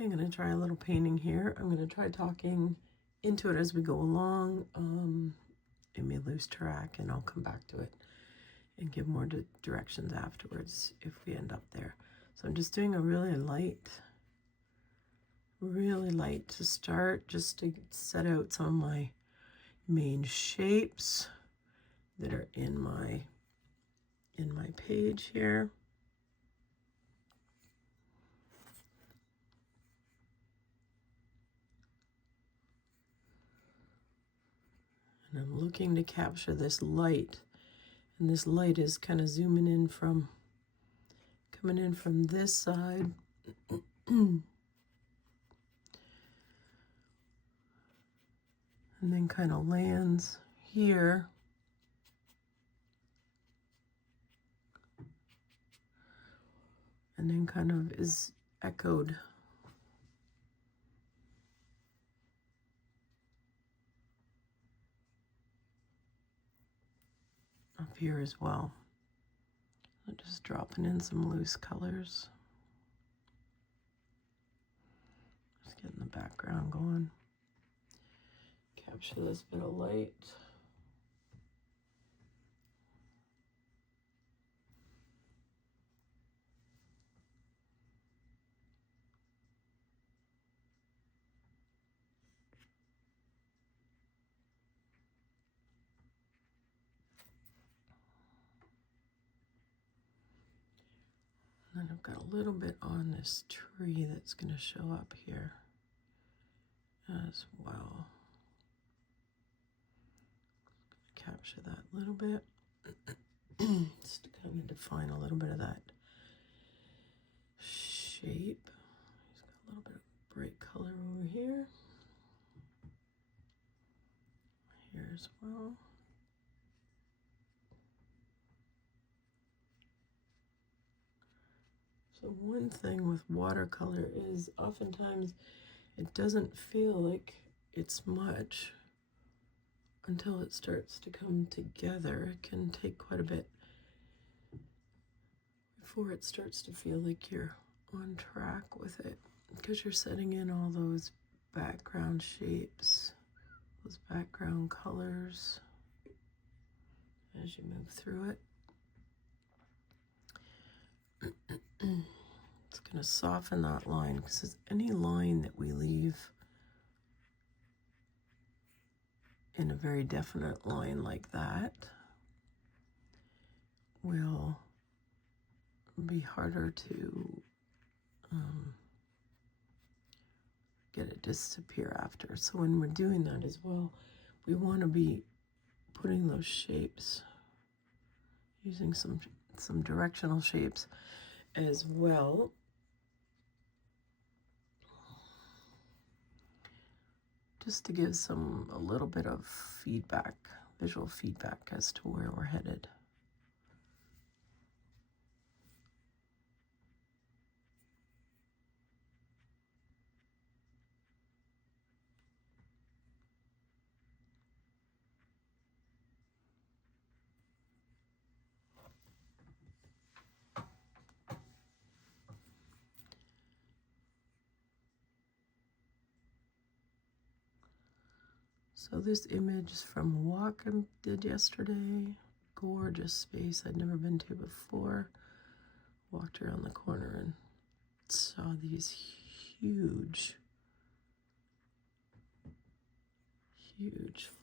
Okay, I'm going to try a little painting here. I'm going to try talking into it as we go along. It may lose track and I'll come back to it and give more directions afterwards if we end up there. So I'm just doing a really light to start, just to set out some of my main shapes that are in my page here. And I'm looking to capture this light. And this light is kind of zooming in from, coming in from this side. And then kind of lands here. And then kind of is echoed up here as well. I'm just dropping in some loose colors. Just getting the background going. Capture this bit of light. And then I've got a little bit on this tree that's going to show up here as well. Capture that little bit. Just to kind of define a little bit of that shape. He's got a little bit of bright color over here. Here as well. So one thing with watercolor is oftentimes it doesn't feel like it's much until it starts to come together. It can take quite a bit before it starts to feel like you're on track with it, because you're setting in all those background shapes, those background colors as you move through it. It's going to soften that line, because any line that we leave in a very definite line like that will be harder to get it disappear after. So when we're doing that as well, we want to be putting those shapes, using some directional shapes as well. Just to give a little bit of feedback, visual feedback as to where we're headed. So this image is from a walk I did yesterday. Gorgeous space I'd never been to before. Walked around the corner and saw these huge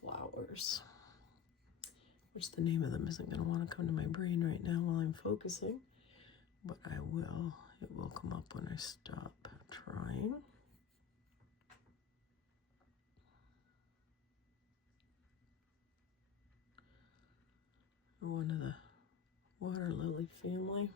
flowers, which the name of them isn't going to want to come to my brain right now while I'm focusing, but I will. It will come up when I stop trying. One of the water lily family.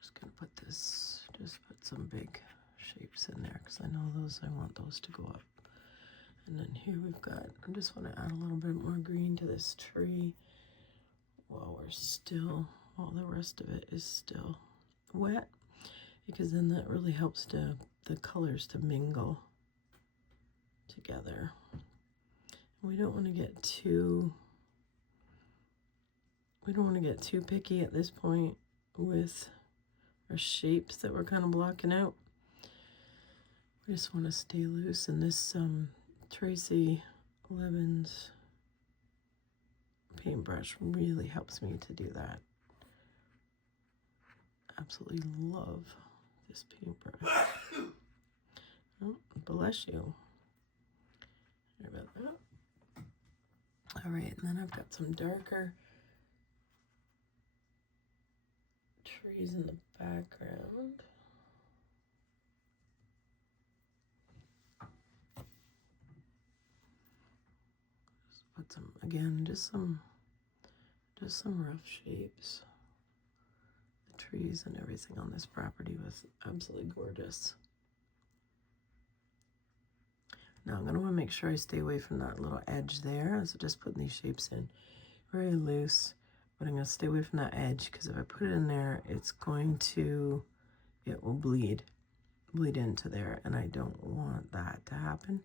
Just gonna put some big shapes in there, because I know I want those to go up. And then here we've got, I just want to add a little bit more green to this tree while the rest of it is still wet, because then that really helps the colors to mingle together. We don't want to get too we don't want to get too picky at this point with our shapes that we're kind of blocking out. We just want to stay loose, and this Tracy Levens paintbrush really helps me to do that. Absolutely love this paintbrush. Oh, bless you. Sorry about that. All right, and then I've got some darker trees in the background. Just put some, again, just some rough shapes. The trees and everything on this property was absolutely gorgeous. Now I'm going to want to make sure I stay away from that little edge there. So just putting these shapes in very loose, but I'm going to stay away from that edge, because if I put it in there, it will bleed into there, and I don't want that to happen,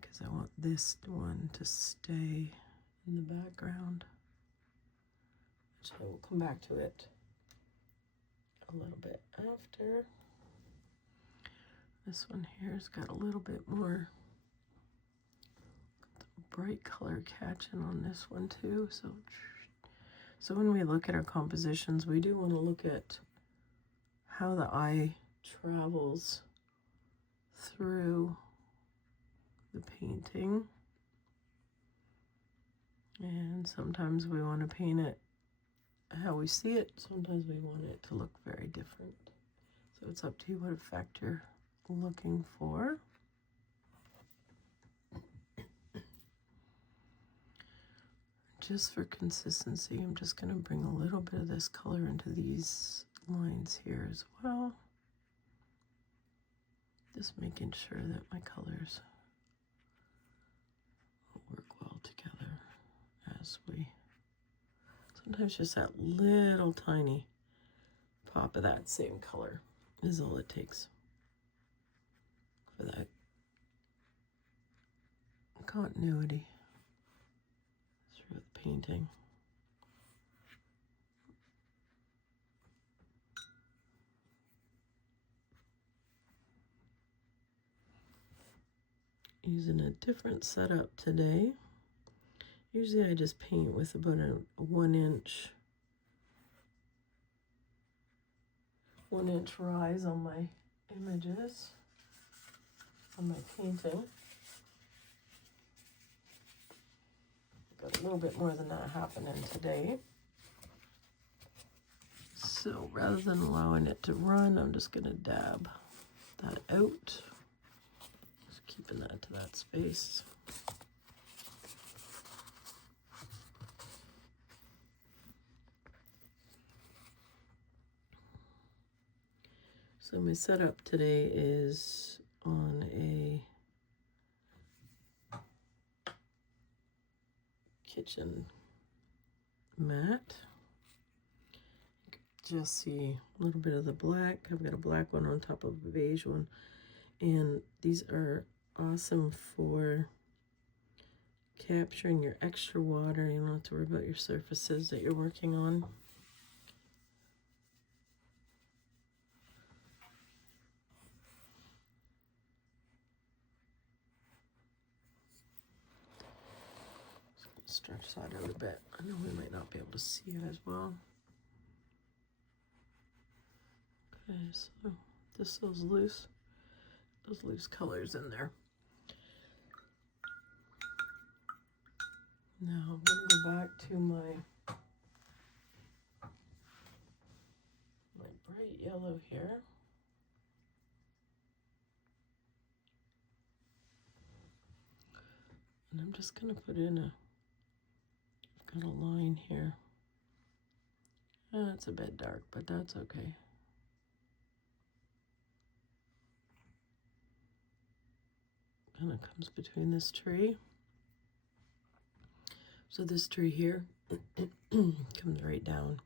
because I want this one to stay in the background. So we'll come back to it a little bit after. This one here's got a little bit more bright color catching on this one too. So when we look at our compositions, we do want to look at how the eye travels through the painting. And sometimes we want to paint it how we see it. Sometimes we want it to look very different. So it's up to you what effect you're looking for. Just for consistency, I'm just going to bring a little bit of this color into these lines here as well. Just making sure that my colors will work well together as we... Sometimes just that little tiny pop of that same color is all it takes for that continuity through the painting. Using a different setup today. Usually I just paint with about a 1 inch rise on my images, on my painting. Got a little bit more than that happening today. So rather than allowing it to run, I'm just going to dab that out. Just keeping that to that space. So my setup today is on a kitchen mat. You can just see a little bit of the black. I've got a black one on top of a beige one. And these are awesome for capturing your extra water. You don't have to worry about your surfaces that you're working on. Stretch that out a bit. I know we might not be able to see it as well. Okay, so just those loose colors in there. Now I'm going to go back to my bright yellow here. And I'm just going to put in I've got a line here. It's a bit dark, but that's okay. Kind of comes between this tree. So this tree here comes right down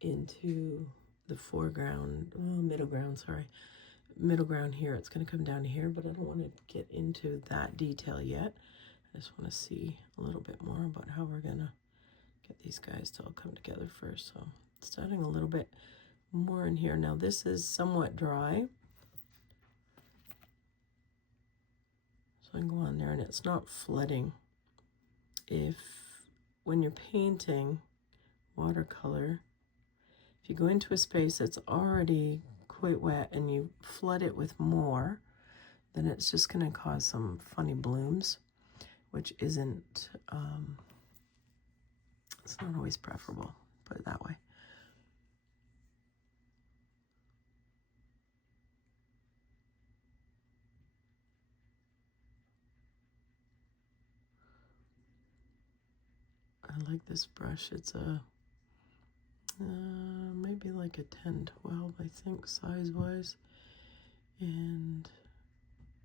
into the foreground, middle ground, sorry. Middle ground here, it's going to come down here, but I don't want to get into that detail yet. I just want to see a little bit more about how we're going to get these guys to all come together first. So it's adding a little bit more in here. Now this is somewhat dry. So I can go on there and it's not flooding. When you're painting watercolor, if you go into a space that's already quite wet and you flood it with more, then it's just going to cause some funny blooms, which isn't, it's not always preferable, put it that way. I like this brush. It's a maybe like a 10-12, I think, size-wise, and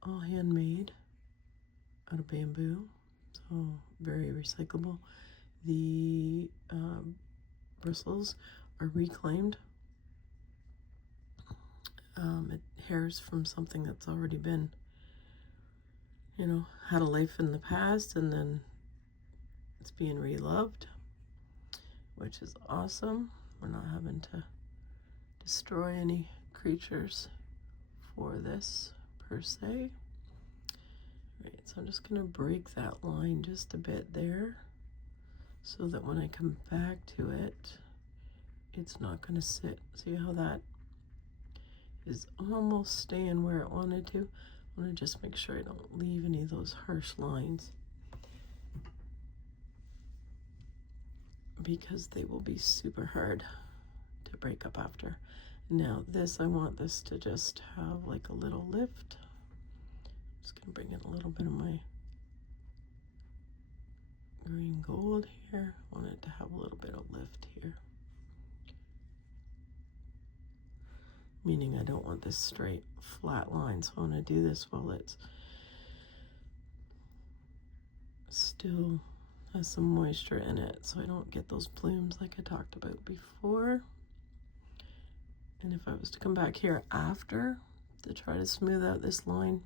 all handmade out of bamboo, so very recyclable. The bristles are reclaimed. It hairs from something that's already been, you know, had a life in the past, and then it's being reloved, which is awesome. We're not having to destroy any creatures for this per se. Right, so I'm just gonna break that line just a bit there so that when I come back to it, it's not gonna sit. See how that is almost staying where it wanted to? I wanna just make sure I don't leave any of those harsh lines, because they will be super hard to break up after. Now this, I want this to just have like a little lift. I'm just gonna bring in a little bit of my green gold here. I want it to have a little bit of lift here. Meaning I don't want this straight flat line, so I want to do this while it's still has some moisture in it, so I don't get those blooms like I talked about before. And if I was to come back here after to try to smooth out this line,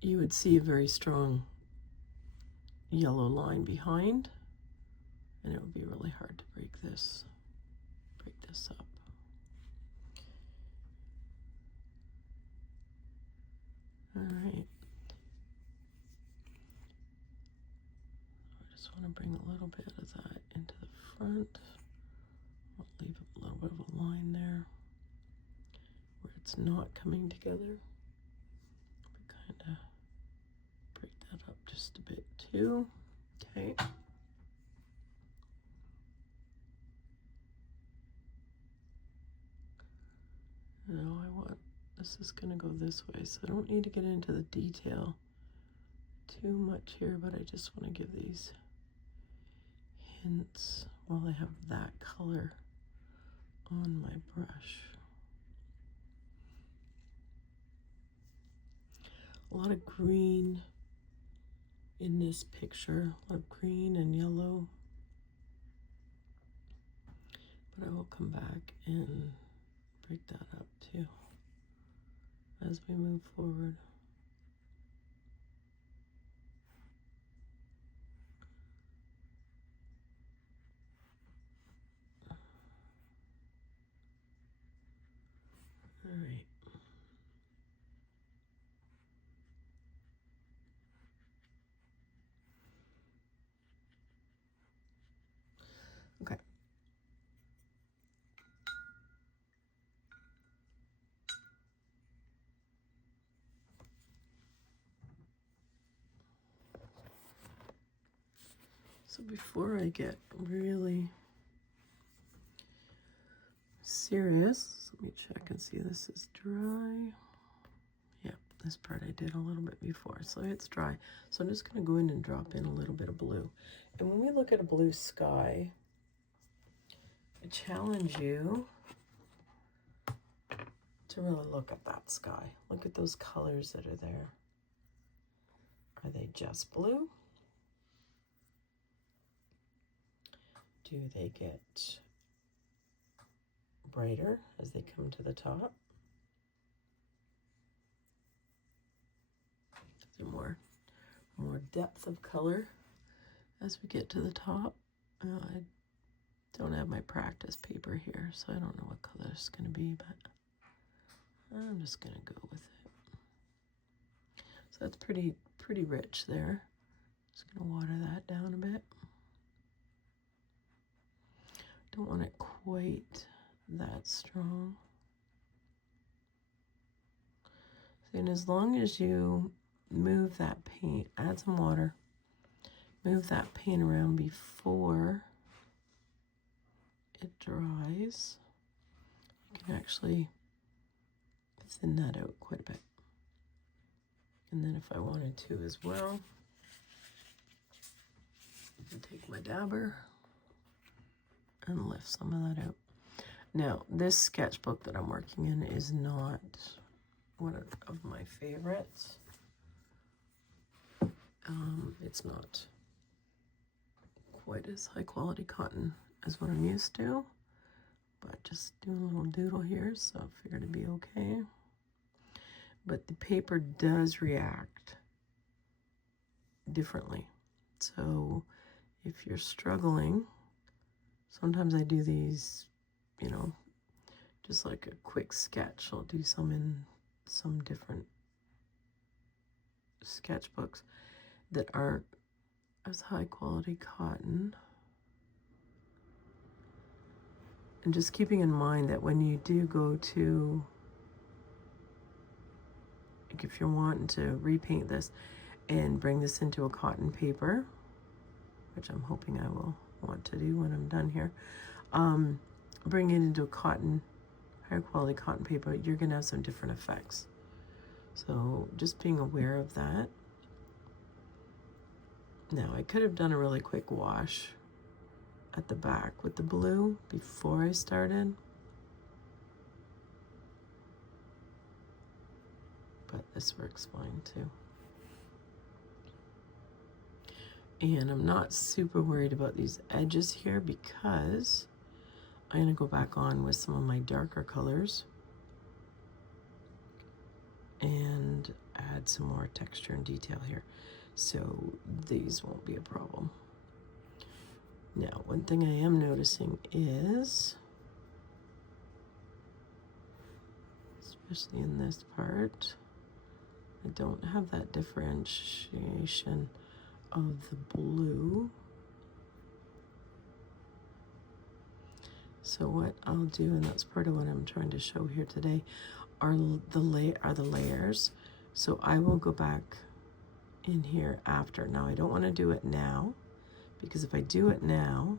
you would see a very strong yellow line behind, and it would be really hard to break this up. All right. I just want to bring a little bit of that into the front. I'll leave a little bit of a line there where it's not coming together. Kind of break that up just a bit too. Okay. Now this is going to go this way, so I don't need to get into the detail too much here, but I just want to give these hints while I have that color on my brush. A lot of green in this picture, a lot of green and yellow, but I will come back and break that up too as we move forward. All right. Okay. So before I get really serious, let me check and see this is dry. Yeah, this part I did a little bit before, so it's dry. So I'm just going to go in and drop in a little bit of blue. And when we look at a blue sky, I challenge you to really look at that sky. Look at those colors that are there. Are they just blue? Do they get brighter as they come to the top? Is there more depth of color as we get to the top. I don't have my practice paper here, so I don't know what color it's going to be, but I'm just going to go with it. So that's pretty rich there. Just going to water that down a bit. Don't want it quite that strong. And as long as you move that paint, add some water, move that paint around before it dries, you can actually thin that out quite a bit. And then if I wanted to as well, I can take my dabber and lift some of that out. Now, this sketchbook that I'm working in is not one of my favorites. It's not quite as high quality cotton as what I'm used to, but just doing a little doodle here, so I figured it'd be okay. But the paper does react differently. So if you're struggling, sometimes I do these, you know, just like a quick sketch. I'll do some in some different sketchbooks that aren't as high quality cotton. And just keeping in mind that when you do go to, like if you're wanting to repaint this and bring this into a cotton paper, which I'm hoping I will want to do when I'm done here, bring it into a cotton, higher quality cotton paper, you're gonna have some different effects. So just being aware of that. Now I could have done a really quick wash at the back with the blue before I started, but this works fine too. And I'm not super worried about these edges here because I'm gonna go back on with some of my darker colors and add some more texture and detail here. So these won't be a problem. Now, one thing I am noticing is, especially in this part, I don't have that differentiation of the blue. So what I'll do, and that's part of what I'm trying to show here today, are the layers. So I will go back in here after. Now I don't want to do it now, because if I do it now,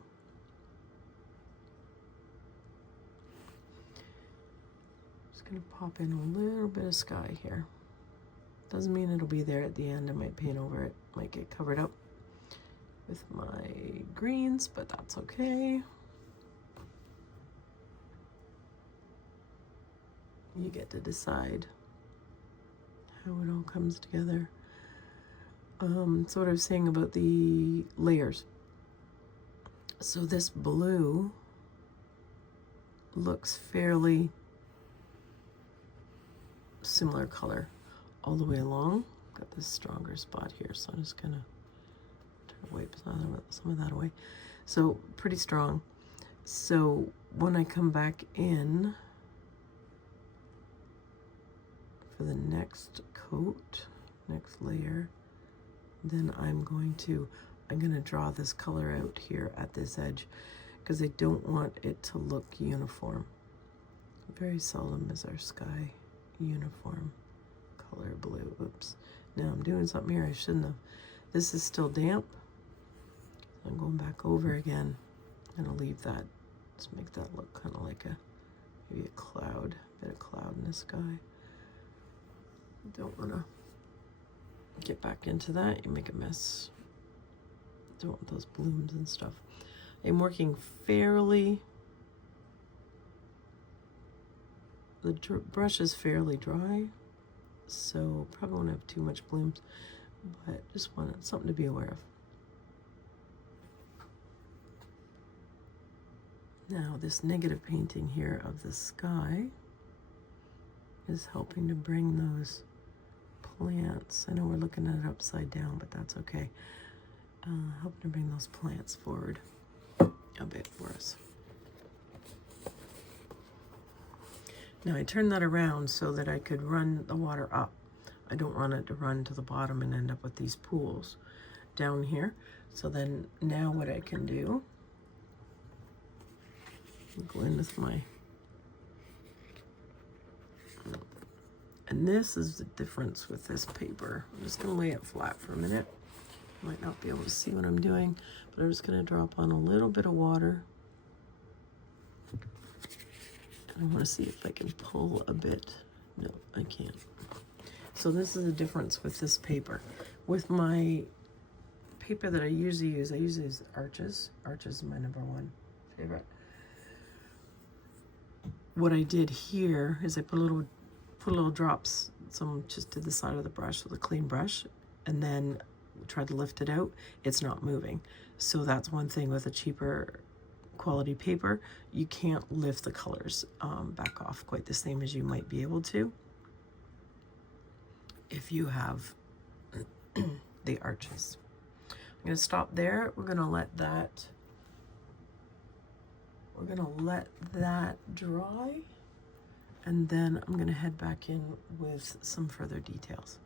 I'm just going to pop in a little bit of sky here. Doesn't mean it'll be there at the end. I might paint over it, might get covered up with my greens, but that's okay. You get to decide how it all comes together. So what I was saying about the layers. So this blue looks fairly similar color all the way along. Got this stronger spot here, so I'm just gonna try to wipe some of that away. So pretty strong. So when I come back in for the next coat, next layer, then I'm gonna draw this color out here at this edge because I don't want it to look uniform. Very seldom is our sky uniform color blue. Oops. Now I'm doing something here I shouldn't have. This is still damp. I'm going back over again. I'm gonna leave that, just make that look kind of like maybe a cloud, a bit of cloud in the sky. Don't wanna get back into that. You make a mess. Don't want those blooms and stuff. I'm working fairly, the brush is fairly dry, so probably won't have too much blooms, but just wanted something to be aware of. Now this negative painting here of the sky is helping to bring those plants. I know we're looking at it upside down, but that's okay. helping to bring those plants forward a bit for us. Now I turned that around so that I could run the water up. I don't want it to run to the bottom and end up with these pools down here. So then now what I can do, I'll go in with my, and this is the difference with this paper. I'm just gonna lay it flat for a minute. Might not be able to see what I'm doing, but I'm just gonna drop on a little bit of water. I want to see if I can pull a bit. No, I can't. So this is the difference with this paper. With my paper that I usually use Arches. Arches is my #1 favorite. What I did here is I put little drops, some just to the side of the brush with a clean brush, and then tried to lift it out. It's not moving. So that's one thing with a cheaper quality paper, you can't lift the colors back off quite the same as you might be able to if you have the Arches. I'm going to stop there. We're going to let that dry, and then I'm going to head back in with some further details.